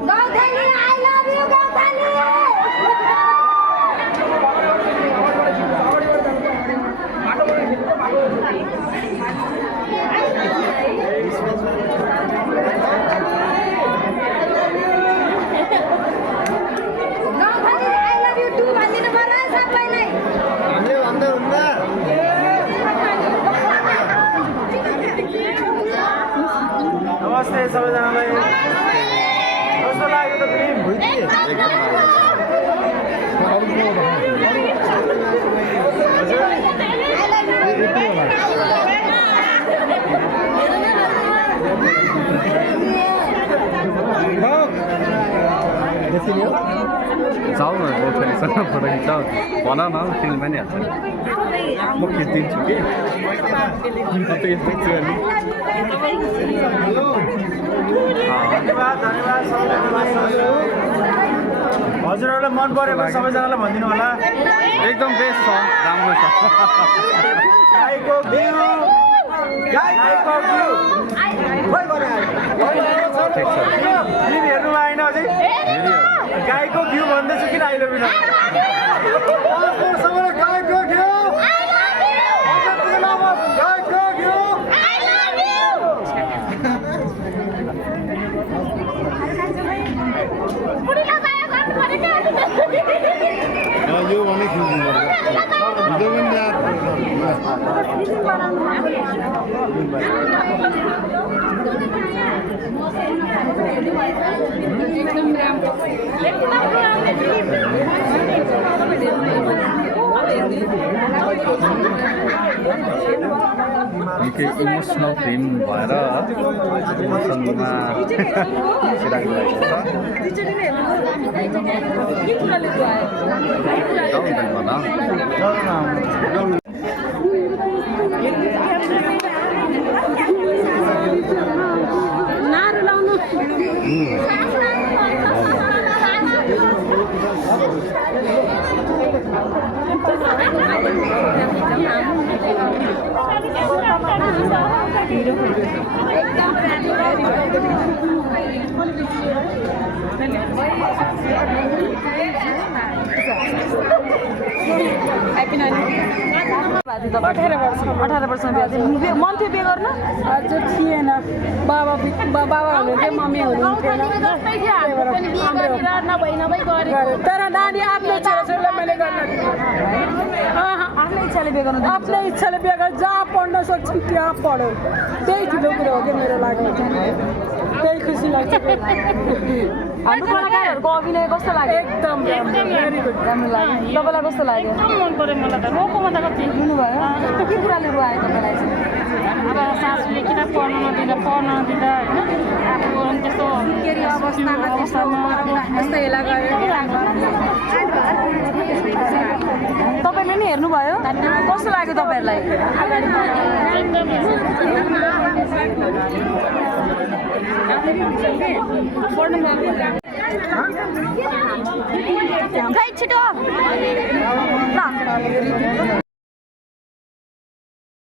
Gautani, I love you, Gautani. नमस्ते सबैजनालाई कस्तो लाग्यो त फिल्म जाऊ न गोठेलीसँग फोटो खिच्छ भन न फिल्ममा नि हाल्छ म खिचिदिन्छु कि त यस्तो छु अनि हजुरहरूलाई मन परेको सबैजनालाई भनिदिनु होला एकदम बेस्ट छ राम्रो छ गाईको घिउ गाईको घिउ फिल्म हेर्नु आएन अझै गाईको घिउ भन्दैछु किन आइलो बिना गाईको घिउ गाईको घिउ यो भने निकै इमोसनल फिल्म भएर इमोसनमा अठारह वर्षमा बिहा थियो मन थियो बिहे गर्न आज थिएन बाबा हुनुहुन्थ्यो मम्मी हुनुहुन्थेन तर नानी आफ्नो छोराछोरीलाई मैले गर्न आफ्नै इच्छाले बिहे गर्नु आफ्नै इच्छाले बिहे गरेर जहाँ पढ्न सक्छौँ त्यहाँ पढ्यो त्यही ठुलो कुरो हो कि मेरो लागि त्यही खुसी लाग्छ हाम्रो कलाकारहरूको अभिनय कस्तो लाग्यो एकदम भेरी गुड राम्रो लाग्यो तपाईँलाई कस्तो लाग्यो एकदम मन पऱ्यो मलाई त रोकोमा त कति रुनुभयो के कुराले रुवायो तपाईँलाई चाहिँ अब सासूले किन पढ्न नदिँदा होइन आफू त्यस्तो केरी अवस्थामा यस्तो हेला गऱ्यो तपाईँले नि हेर्नुभयो कस्तो लाग्यो तपाईँहरूलाई खै छिटो ल